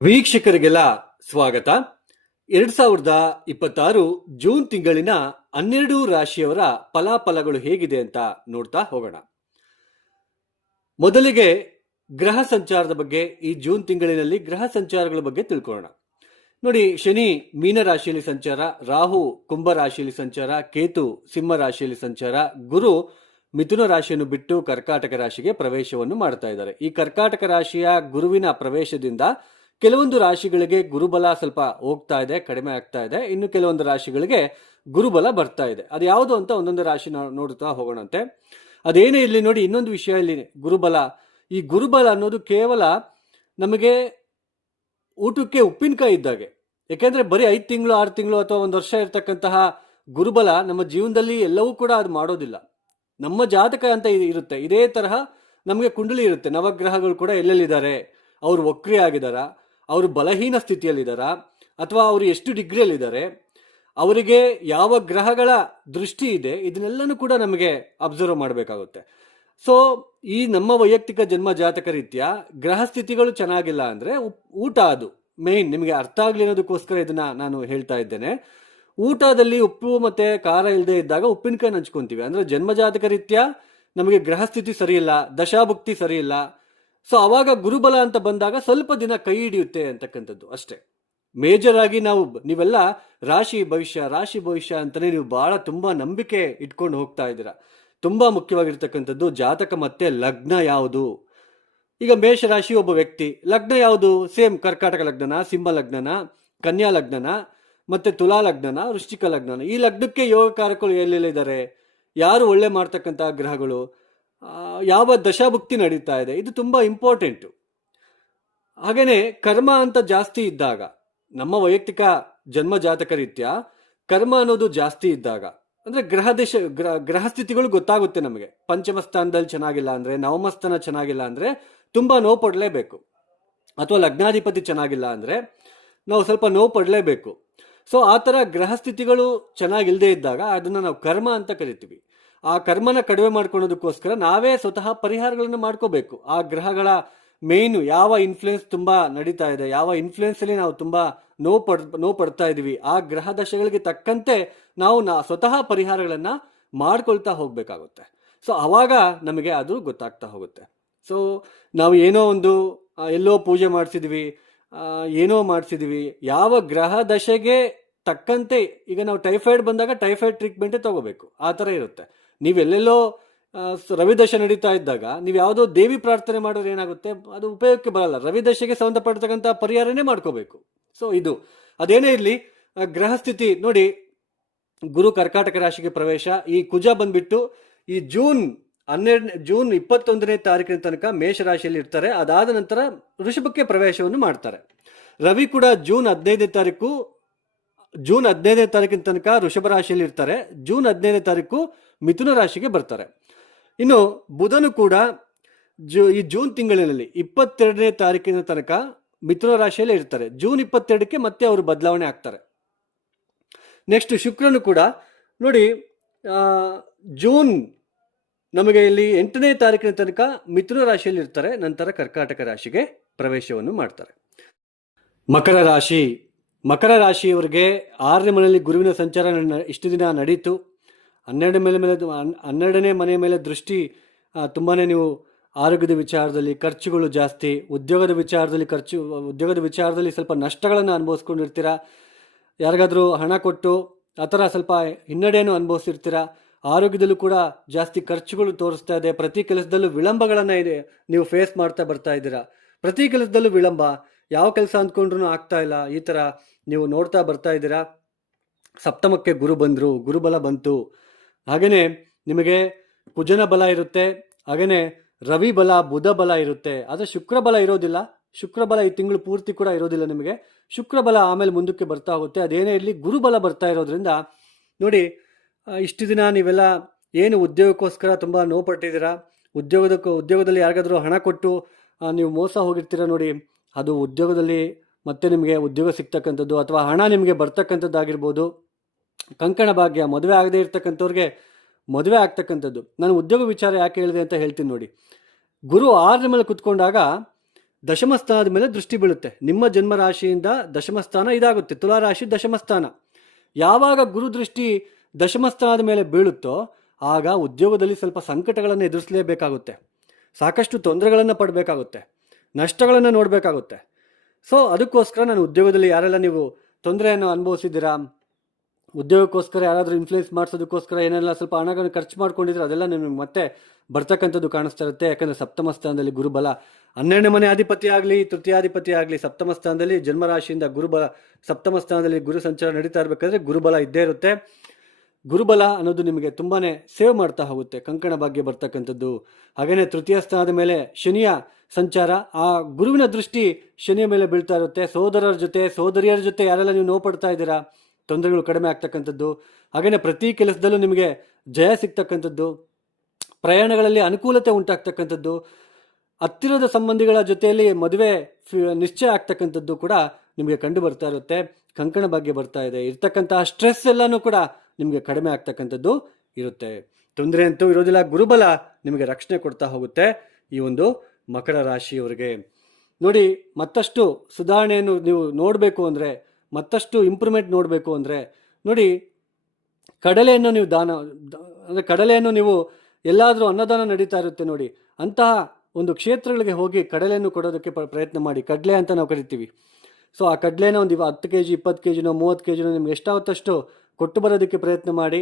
ವೀಕ್ಷಕರಿಗೆಲ್ಲ ಸ್ವಾಗತ. 2026 ಜೂನ್ ತಿಂಗಳಿನ 12 ರಾಶಿಯವರ ಫಲಾಫಲಗಳು ಹೇಗಿದೆ ಅಂತ ನೋಡ್ತಾ ಹೋಗೋಣ. ಮೊದಲಿಗೆ ಗ್ರಹ ಸಂಚಾರದ ಬಗ್ಗೆ, ಈ ಜೂನ್ ತಿಂಗಳಿನಲ್ಲಿ ಗ್ರಹ ಸಂಚಾರಗಳ ಬಗ್ಗೆ ತಿಳ್ಕೊಳ್ಳೋಣ. ನೋಡಿ, ಶನಿ ಮೀನ ರಾಶಿಯಲ್ಲಿ ಸಂಚಾರ, ರಾಹು ಕುಂಭ ರಾಶಿಯಲ್ಲಿ ಸಂಚಾರ, ಕೇತು ಸಿಂಹ ರಾಶಿಯಲ್ಲಿ ಸಂಚಾರ, ಗುರು ಮಿಥುನ ರಾಶಿಯನ್ನು ಬಿಟ್ಟು ಕರ್ಕಾಟಕ ರಾಶಿಗೆ ಪ್ರವೇಶವನ್ನು ಮಾಡ್ತಾ ಇದ್ದಾರೆ. ಈ ಕರ್ಕಾಟಕ ರಾಶಿಯ ಗುರುವಿನ ಪ್ರವೇಶದಿಂದ ಕೆಲವೊಂದು ರಾಶಿಗಳಿಗೆ ಗುರುಬಲ ಸ್ವಲ್ಪ ಹೋಗ್ತಾ ಇದೆ, ಕಡಿಮೆ ಆಗ್ತಾ ಇದೆ. ಇನ್ನು ಕೆಲವೊಂದು ರಾಶಿಗಳಿಗೆ ಗುರುಬಲ ಬರ್ತಾ ಇದೆ. ಅದು ಯಾವುದು ಅಂತ ಒಂದೊಂದು ರಾಶಿ ನೋಡ್ತಾ ಹೋಗೋಣಂತೆ. ಅದೇನೇ ಇಲ್ಲಿ ನೋಡಿ, ಇನ್ನೊಂದು ವಿಷಯ ಇಲ್ಲಿ ಗುರುಬಲ. ಈ ಗುರುಬಲ ಅನ್ನೋದು ಕೇವಲ ನಮಗೆ ಊಟಕ್ಕೆ ಉಪ್ಪಿನಕಾಯಿ ಇದ್ದಾಗೆ. ಯಾಕೆಂದ್ರೆ ಬರೀ 5 ತಿಂಗಳು 6 ತಿಂಗಳು ಅಥವಾ 1 ವರ್ಷ ಇರ್ತಕ್ಕಂತಹ ಗುರುಬಲ ನಮ್ಮ ಜೀವನದಲ್ಲಿ ಎಲ್ಲವೂ ಕೂಡ ಅದು ಮಾಡೋದಿಲ್ಲ. ನಮ್ಮ ಜಾತಕ ಅಂತ ಇರುತ್ತೆ. ಇದೇ ತರಹ ನಮಗೆ ಕುಂಡಲಿ ಇರುತ್ತೆ. ನವಗ್ರಹಗಳು ಕೂಡ ಎಲ್ಲೆಲ್ಲಿದ್ದಾರೆ, ಅವರು ವಕ್ರಿ ಆಗಿದಾರ, ಅವರು ಬಲಹೀನ ಸ್ಥಿತಿಯಲ್ಲಿದ್ದಾರಾ, ಅಥವಾ ಅವರು ಎಷ್ಟು ಡಿಗ್ರಿಯಲ್ಲಿದ್ದಾರೆ, ಅವರಿಗೆ ಯಾವ ಗ್ರಹಗಳ ದೃಷ್ಟಿ ಇದೆ, ಇದನ್ನೆಲ್ಲನೂ ಕೂಡ ನಮಗೆ ಅಬ್ಸರ್ವ್ ಮಾಡಬೇಕಾಗುತ್ತೆ. ಸೊ ಈ ನಮ್ಮ ವೈಯಕ್ತಿಕ ಜನ್ಮ ಜಾತಕ ರೀತ್ಯ ಗ್ರಹ ಸ್ಥಿತಿಗಳು ಚೆನ್ನಾಗಿಲ್ಲ ಅಂದರೆ ಊಟ, ಅದು ಮೇನ್ ನಿಮಗೆ ಅರ್ಥ ಆಗಲಿ ಅನ್ನೋದಕ್ಕೋಸ್ಕರ ಇದನ್ನ ನಾನು ಹೇಳ್ತಾ ಇದ್ದೇನೆ. ಊಟದಲ್ಲಿ ಉಪ್ಪು ಮತ್ತೆ ಖಾರ ಇಲ್ಲದೆ ಇದ್ದಾಗ ಉಪ್ಪಿನಕಾಯಿ ಹಂಚ್ಕೊಂತೀವಿ. ಅಂದ್ರೆ ಜನ್ಮ ಜಾತಕ ರೀತ್ಯ ನಮಗೆ ಗ್ರಹ ಸ್ಥಿತಿ ಸರಿ ಇಲ್ಲ, ದಶಾಭುಕ್ತಿ ಸರಿ ಇಲ್ಲ. ಸೊ ಅವಾಗ ಗುರುಬಲ ಅಂತ ಬಂದಾಗ ಸ್ವಲ್ಪ ದಿನ ಕೈ ಹಿಡಿಯುತ್ತೆ ಅಂತಕ್ಕಂಥದ್ದು ಅಷ್ಟೇ. ಮೇಜರ್ ಆಗಿ ನೀವೆಲ್ಲ ರಾಶಿ ಭವಿಷ್ಯ ಅಂತಾನೆ ನೀವು ಬಹಳ ತುಂಬಾ ನಂಬಿಕೆ ಇಟ್ಕೊಂಡು ಹೋಗ್ತಾ ಇದ್ದೀರಾ. ತುಂಬಾ ಮುಖ್ಯವಾಗಿರ್ತಕ್ಕಂಥದ್ದು ಜಾತಕ ಮತ್ತೆ ಲಗ್ನ ಯಾವುದು. ಈಗ ಮೇಷರಾಶಿ ಒಬ್ಬ ವ್ಯಕ್ತಿ, ಲಗ್ನ ಯಾವುದು? ಸೇಮ್ ಕರ್ಕಾಟಕ ಲಗ್ನನ, ಸಿಂಹ ಲಗ್ನನ, ಕನ್ಯಾ ಲಗ್ನನ, ಮತ್ತೆ ತುಲಾ ಲಗ್ನನ, ವೃಶ್ಚಿಕ ಲಗ್ನನ. ಈ ಲಗ್ನಕ್ಕೆ ಯೋಗಕಾರಕಗಳು ಎಲ್ಲೆಲ್ಲಿದ್ದಾರೆ, ಯಾರು ಒಳ್ಳೆ ಮಾಡ್ತಕ್ಕಂತಹ ಗ್ರಹಗಳು, ಯಾವ ದಶಾಭುಕ್ತಿ ನಡೀತಾ ಇದೆ, ಇದು ತುಂಬಾ ಇಂಪಾರ್ಟೆಂಟು. ಹಾಗೇನೆ ಕರ್ಮ ಅಂತ ಜಾಸ್ತಿ ಇದ್ದಾಗ, ನಮ್ಮ ವೈಯಕ್ತಿಕ ಜನ್ಮ ಜಾತಕ ರೀತ್ಯ ಕರ್ಮ ಅನ್ನೋದು ಜಾಸ್ತಿ ಇದ್ದಾಗ, ಅಂದ್ರೆ ಗ್ರಹ ಸ್ಥಿತಿಗಳು ಗೊತ್ತಾಗುತ್ತೆ ನಮಗೆ. ಪಂಚಮ ಸ್ಥಾನದಲ್ಲಿ ಚೆನ್ನಾಗಿಲ್ಲ ಅಂದ್ರೆ, ನವಮ ಸ್ಥಾನ ಚೆನ್ನಾಗಿಲ್ಲ ಅಂದ್ರೆ ತುಂಬಾ ನೋವು ಪಡಲೇಬೇಕು. ಅಥವಾ ಲಗ್ನಾಧಿಪತಿ ಚೆನ್ನಾಗಿಲ್ಲ ಅಂದ್ರೆ ನಾವು ಸ್ವಲ್ಪ ನೋವು ಪಡಲೇಬೇಕು. ಸೊ ಆ ತರ ಗ್ರಹ ಸ್ಥಿತಿಗಳು ಚೆನ್ನಾಗಿಲ್ಲದೆ ಇದ್ದಾಗ ಅದನ್ನ ನಾವು ಕರ್ಮ ಅಂತ ಕರಿತೀವಿ. ಆ ಕರ್ಮನ ಕಡಿಮೆ ಮಾಡ್ಕೊಳ್ಳೋದಕ್ಕೋಸ್ಕರ ನಾವೇ ಸ್ವತಃ ಪರಿಹಾರಗಳನ್ನು ಮಾಡ್ಕೋಬೇಕು. ಆ ಗ್ರಹಗಳ ಮೇನ್ ಯಾವ ಇನ್ಫ್ಲುಯೆನ್ಸ್ ತುಂಬಾ ನಡೀತಾ ಇದೆ, ಯಾವ ಇನ್ಫ್ಲುಯೆನ್ಸ್ ಅಲ್ಲಿ ನಾವು ತುಂಬಾ ನೋವು ಪಡ್ತಾ ಇದೀವಿ, ಆ ಗ್ರಹ ದಶೆಗಳಿಗೆ ತಕ್ಕಂತೆ ನಾವು ಸ್ವತಃ ಪರಿಹಾರಗಳನ್ನ ಮಾಡ್ಕೊಳ್ತಾ ಹೋಗ್ಬೇಕಾಗುತ್ತೆ. ಸೊ ಅವಾಗ ನಮಗೆ ಅದು ಗೊತ್ತಾಗ್ತಾ ಹೋಗುತ್ತೆ. ಸೊ ನಾವು ಏನೋ ಒಂದು ಎಲ್ಲೋ ಪೂಜೆ ಮಾಡಿಸಿದ್ವಿ, ಏನೋ ಮಾಡಿಸಿದ್ವಿ, ಯಾವ ಗ್ರಹ ದಶೆಗೆ ತಕ್ಕಂತೆ. ಈಗ ನಾವು ಟೈಫಾಯ್ಡ್ ಬಂದಾಗ ಟೈಫಾಯ್ಡ್ ಟ್ರೀಟ್ಮೆಂಟೇ ತಗೋಬೇಕು, ಆ ಥರ ಇರುತ್ತೆ. ನೀವೆಲ್ಲೆಲ್ಲೋ ರವಿದಶೆ ನಡೀತಾ ಇದ್ದಾಗ ನೀವು ಯಾವುದೋ ದೇವಿ ಪ್ರಾರ್ಥನೆ ಮಾಡಿದ್ರೆ ಏನಾಗುತ್ತೆ, ಅದು ಉಪಯೋಗಕ್ಕೆ ಬರಲ್ಲ. ರವಿದಶೆಗೆ ಸಂಬಂಧಪಡ್ತಕ್ಕಂಥ ಪರಿಹಾರನೇ ಮಾಡ್ಕೋಬೇಕು. ಸೊ ಇದು ಅದೇನೇ ಇರಲಿ, ಗ್ರಹ ಸ್ಥಿತಿ ನೋಡಿ, ಗುರು ಕರ್ಕಾಟಕ ರಾಶಿಗೆ ಪ್ರವೇಶ. ಈ ಕುಜ ಬಂದ್ಬಿಟ್ಟು ಈ ಜೂನ್ 21ನೇ ತಾರೀಕಿನ ತನಕ ಮೇಷರಾಶಿಯಲ್ಲಿ ಇರ್ತಾರೆ. ಅದಾದ ನಂತರ ವೃಷಭಕ್ಕೆ ಪ್ರವೇಶವನ್ನು ಮಾಡ್ತಾರೆ. ರವಿ ಕೂಡ ಜೂನ್ 15ನೇ ತಾರೀಕಿನ ತನಕ ವೃಷಭ ರಾಶಿಯಲ್ಲಿ ಇರ್ತಾರೆ. ಜೂನ್ 15ನೇ ತಾರೀಕು ಮಿಥುನ ರಾಶಿಗೆ ಬರ್ತಾರೆ. ಇನ್ನು ಬುಧನು ಕೂಡ ಈ ಜೂನ್ ತಿಂಗಳಿನಲ್ಲಿ 22ನೇ ತಾರೀಕಿನ ತನಕ ಮಿಥುನ ರಾಶಿಯಲ್ಲಿ ಇರ್ತಾರೆ. ಜೂನ್ 22ಕ್ಕೆ ಮತ್ತೆ ಅವರು ಬದಲಾವಣೆ ಆಗ್ತಾರೆ. ನೆಕ್ಸ್ಟ್ ಶುಕ್ರನು ಕೂಡ ನೋಡಿ, ಜೂನ್ ನಮಗೆ ಇಲ್ಲಿ 8ನೇ ತಾರೀಕಿನ ತನಕ ಮಿಥುನ ರಾಶಿಯಲ್ಲಿ ಇರ್ತಾರೆ. ನಂತರ ಕರ್ಕಾಟಕ ರಾಶಿಗೆ ಪ್ರವೇಶವನ್ನು ಮಾಡ್ತಾರೆ. ಮಕರ ರಾಶಿಯವರಿಗೆ 6ನೇ ಮನೆಯಲ್ಲಿ ಗುರುವಿನ ಸಂಚಾರ ಇಷ್ಟು ದಿನ ನಡೀತು. 12ನೇ ಮನೆಯ ಮೇಲೆ ದೃಷ್ಟಿ. ತುಂಬಾನೇ ನೀವು ಆರೋಗ್ಯದ ವಿಚಾರದಲ್ಲಿ ಖರ್ಚುಗಳು ಜಾಸ್ತಿ, ಉದ್ಯೋಗದ ವಿಚಾರದಲ್ಲಿ ಸ್ವಲ್ಪ ನಷ್ಟಗಳನ್ನು ಅನುಭವಿಸ್ಕೊಂಡಿರ್ತೀರಾ. ಯಾರಿಗಾದ್ರೂ ಹಣ ಕೊಟ್ಟು ಆ ಥರ ಸ್ವಲ್ಪ ಹಿನ್ನಡೆಯನ್ನು ಅನುಭವಿಸಿರ್ತೀರಾ. ಆರೋಗ್ಯದಲ್ಲೂ ಕೂಡ ಜಾಸ್ತಿ ಖರ್ಚುಗಳು ತೋರಿಸ್ತಾ ಇದೆ. ಪ್ರತಿ ಕೆಲಸದಲ್ಲೂ ವಿಳಂಬಗಳನ್ನು ನೀವು ಫೇಸ್ ಮಾಡ್ತಾ ಬರ್ತಾ ಇದ್ದೀರಾ. ಪ್ರತಿ ಕೆಲಸದಲ್ಲೂ ವಿಳಂಬ, ಯಾವ ಕೆಲಸ ಅಂದ್ಕೊಂಡ್ರೂ ಆಗ್ತಾ ಇಲ್ಲ, ಈ ಥರ ನೀವು ನೋಡ್ತಾ ಬರ್ತಾ ಇದ್ದೀರಾ. ಸಪ್ತಮಕ್ಕೆ ಗುರುಬಲ ಬಂತು. ಹಾಗೇನೆ ನಿಮಗೆ ಕುಜನ ಬಲ ಇರುತ್ತೆ, ಹಾಗೇನೆ ರವಿ ಬಲ, ಬುಧ ಬಲ ಇರುತ್ತೆ. ಆದರೆ ಶುಕ್ರ ಬಲ ಇರೋದಿಲ್ಲ. ಶುಕ್ರ ಬಲ ಈ ತಿಂಗಳು ಪೂರ್ತಿ ಕೂಡ ಇರೋದಿಲ್ಲ ನಿಮಗೆ. ಶುಕ್ರ ಬಲ ಆಮೇಲೆ ಮುಂದಕ್ಕೆ ಬರ್ತಾ ಹೋಗುತ್ತೆ. ಅದೇನೇ ಇರಲಿ, ಗುರುಬಲ ಬರ್ತಾ ಇರೋದ್ರಿಂದ ನೋಡಿ, ಇಷ್ಟು ದಿನ ನೀವೆಲ್ಲ ಏನು ಉದ್ಯೋಗಕ್ಕೋಸ್ಕರ ತುಂಬ ನೋವು ಪಟ್ಟಿದ್ದೀರಾ, ಉದ್ಯೋಗದಲ್ಲಿ ಯಾರಿಗಾದ್ರೂ ಹಣ ಕೊಟ್ಟು ನೀವು ಮೋಸ ಹೋಗಿರ್ತೀರ ನೋಡಿ, ಅದು ಉದ್ಯೋಗದಲ್ಲಿ ಮತ್ತೆ ನಿಮಗೆ ಉದ್ಯೋಗ ಸಿಗ್ತಕ್ಕಂಥದ್ದು ಅಥವಾ ಹಣ ನಿಮಗೆ ಬರ್ತಕ್ಕಂಥದ್ದಾಗಿರ್ಬೋದು. ಕಂಕಣ ಭಾಗ್ಯ, ಮದುವೆ ಆಗದೆ ಇರ್ತಕ್ಕಂಥವ್ರಿಗೆ ಮದುವೆ ಆಗ್ತಕ್ಕಂಥದ್ದು. ನಾನು ಉದ್ಯೋಗ ವಿಚಾರ ಯಾಕೆ ಹೇಳಿದೆ ಅಂತ ಹೇಳ್ತೀನಿ ನೋಡಿ. ಗುರು 6ನೇ ಮೇಲೆ ಕುತ್ಕೊಂಡಾಗ ದಶಮ ಸ್ಥಾನದ ಮೇಲೆ ದೃಷ್ಟಿ ಬೀಳುತ್ತೆ. ನಿಮ್ಮ ಜನ್ಮ ರಾಶಿಯಿಂದ ದಶಮ ಸ್ಥಾನ ಇದಾಗುತ್ತೆ, ತುಲಾ ರಾಶಿ ದಶಮ ಸ್ಥಾನ. ಯಾವಾಗ ಗುರು ದೃಷ್ಟಿ ದಶಮ ಸ್ಥಾನದ ಮೇಲೆ ಬೀಳುತ್ತೋ ಆಗ ಉದ್ಯೋಗದಲ್ಲಿ ಸ್ವಲ್ಪ ಸಂಕಟಗಳನ್ನು ಎದುರಿಸಲೇಬೇಕಾಗುತ್ತೆ, ಸಾಕಷ್ಟು ತೊಂದರೆಗಳನ್ನು ಪಡಬೇಕಾಗುತ್ತೆ, ನಷ್ಟಗಳನ್ನು ನೋಡಬೇಕಾಗುತ್ತೆ. ಸೊ ಅದಕ್ಕೋಸ್ಕರ ನಾನು ಉದ್ಯೋಗದಲ್ಲಿ ಯಾರೆಲ್ಲ ನೀವು ತೊಂದರೆಯನ್ನು ಅನುಭವಿಸಿದ್ದೀರಾ, ಉದ್ಯೋಗಕ್ಕೋಸ್ಕರ ಯಾರಾದರೂ ಇನ್ಫ್ಲೂಯೆನ್ಸ್ ಮಾಡಿಸೋದಕ್ಕೋಸ್ಕರ ಏನೆಲ್ಲ ಸ್ವಲ್ಪ ಹಣಗಳನ್ನು ಖರ್ಚು ಮಾಡ್ಕೊಂಡಿದ್ರೆ ಅದೆಲ್ಲ ನಿಮಗೆ ಮತ್ತೆ ಬರ್ತಕ್ಕಂಥದ್ದು ಕಾಣಿಸ್ತಾ ಇರುತ್ತೆ. ಯಾಕಂದರೆ ಸಪ್ತಮ ಸ್ಥಾನದಲ್ಲಿ ಗುರುಬಲ, 12ನೇ ಮನೆ ಅಧಿಪತಿ ಆಗಲಿ ತೃತೀಯಾಧಿಪತಿ ಆಗಲಿ ಸಪ್ತಮ ಸ್ಥಾನದಲ್ಲಿ ಜನ್ಮರಾಶಿಯಿಂದ ಗುರುಬಲ, ಸಪ್ತಮ ಸ್ಥಾನದಲ್ಲಿ ಗುರು ಸಂಚಾರ ನಡೀತಾ ಇರಬೇಕಾದ್ರೆ ಗುರುಬಲ ಇದ್ದೇ ಇರುತ್ತೆ. ಗುರುಬಲ ಅನ್ನೋದು ನಿಮಗೆ ತುಂಬಾ ಸೇವ್ ಮಾಡ್ತಾ ಹೋಗುತ್ತೆ, ಕಂಕಣ ಭಾಗ್ಯ ಬರ್ತಕ್ಕಂಥದ್ದು. ಹಾಗೆಯೇ ತೃತೀಯ ಸ್ಥಾನದ ಮೇಲೆ ಶನಿಯ ಸಂಚಾರ, ಆ ಗುರುವಿನ ದೃಷ್ಟಿ ಶನಿಯ ಮೇಲೆ ಬೀಳ್ತಾ ಇರುತ್ತೆ. ಸೋದರರ ಜೊತೆ ಸೋದರಿಯರ ಜೊತೆ ಯಾರೆಲ್ಲ ನೀವು ನೋವು ಪಡ್ತಾ ಇದ್ದೀರಾ, ತೊಂದರೆಗಳು ಕಡಿಮೆ ಆಗ್ತಕ್ಕಂಥದ್ದು. ಹಾಗೆಯೇ ಪ್ರತಿ ಕೆಲಸದಲ್ಲೂ ನಿಮಗೆ ಜಯ ಸಿಗ್ತಕ್ಕಂಥದ್ದು, ಪ್ರಯಾಣಗಳಲ್ಲಿ ಅನುಕೂಲತೆ ಉಂಟಾಗ್ತಕ್ಕಂಥದ್ದು, ಹತ್ತಿರದ ಸಂಬಂಧಿಗಳ ಜೊತೆಯಲ್ಲಿ ಮದುವೆ ನಿಶ್ಚಯ ಆಗ್ತಕ್ಕಂಥದ್ದು ಕೂಡ ನಿಮಗೆ ಕಂಡು ಬರ್ತಾ ಇರುತ್ತೆ. ಕಂಕಣ ಭಾಗ್ಯ ಬರ್ತಾ ಇದೆ, ಇರ್ತಕ್ಕಂತಹ ಸ್ಟ್ರೆಸ್ ಎಲ್ಲನೂ ಕೂಡ ನಿಮಗೆ ಕಡಿಮೆ ಆಗ್ತಕ್ಕಂಥದ್ದು ಇರುತ್ತೆ. ತೊಂದರೆ ಅಂತೂ ಇರೋದಿಲ್ಲ. ಗುರುಬಲ ನಿಮಗೆ ರಕ್ಷಣೆ ಕೊಡ್ತಾ ಹೋಗುತ್ತೆ ಈ ಒಂದು ಮಕರ ರಾಶಿಯವರಿಗೆ. ನೋಡಿ, ಮತ್ತಷ್ಟು ಸುಧಾರಣೆಯನ್ನು ನೀವು ನೋಡಬೇಕು ಅಂದರೆ, ಮತ್ತಷ್ಟು ಇಂಪ್ರೂವ್ಮೆಂಟ್ ನೋಡಬೇಕು ಅಂದರೆ ನೋಡಿ, ಕಡಲೆಯನ್ನು ನೀವು ಅಂದರೆ ಕಡಲೆಯನ್ನು ನೀವು ಎಲ್ಲಾದರೂ ಅನ್ನದಾನ ನಡೀತಾ ಇರುತ್ತೆ ನೋಡಿ, ಅಂತಹ ಒಂದು ಕ್ಷೇತ್ರಗಳಿಗೆ ಹೋಗಿ ಕಡಲೆಯನ್ನು ಕೊಡೋದಕ್ಕೆ ಪ್ರಯತ್ನ ಮಾಡಿ. ಕಡಲೆ ಅಂತ ನಾವು ಕರಿತೀವಿ. ಸೊ ಆ ಕಡಲೆನ ಒಂದು 10 kg 20 kg 30 kg ನಿಮ್ಗೆ ಎಷ್ಟಾಗುತ್ತಷ್ಟು ಕೊಟ್ಟು ಬರೋದಕ್ಕೆ ಪ್ರಯತ್ನ ಮಾಡಿ.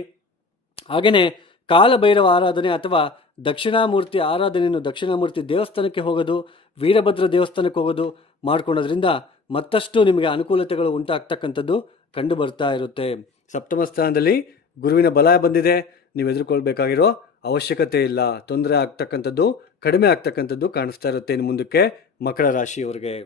ಹಾಗೆಯೇ ಕಾಲಭೈರವ ಆರಾಧನೆ ಅಥವಾ ದಕ್ಷಿಣಾಮೂರ್ತಿ ಆರಾಧನೆಯನ್ನು, ದಕ್ಷಿಣಾಮೂರ್ತಿ ದೇವಸ್ಥಾನಕ್ಕೆ ಹೋಗೋದು, ವೀರಭದ್ರ ದೇವಸ್ಥಾನಕ್ಕೆ ಹೋಗೋದು ಮಾಡ್ಕೊಳೋದ್ರಿಂದ ಮತ್ತಷ್ಟು ನಿಮಗೆ ಅನುಕೂಲತೆಗಳು ಉಂಟಾಗ್ತಕ್ಕಂಥದ್ದು ಕಂಡು ಬರ್ತಾ ಇರುತ್ತೆ. ಸಪ್ತಮ ಸ್ಥಾನದಲ್ಲಿ ಗುರುವಿನ ಬಲ ಬಂದಿದೆ, ನೀವು ಎದುರುಕೊಳ್ಬೇಕಾಗಿರೋ ಅವಶ್ಯಕತೆ ಇಲ್ಲ. ತೊಂದರೆ ಆಗ್ತಕ್ಕಂಥದ್ದು ಕಡಿಮೆ ಆಗ್ತಕ್ಕಂಥದ್ದು ಕಾಣಿಸ್ತಾ ಇರುತ್ತೆ ಇನ್ನು ಮುಂದಕ್ಕೆ ಮಕರ ರಾಶಿಯವರಿಗೆ.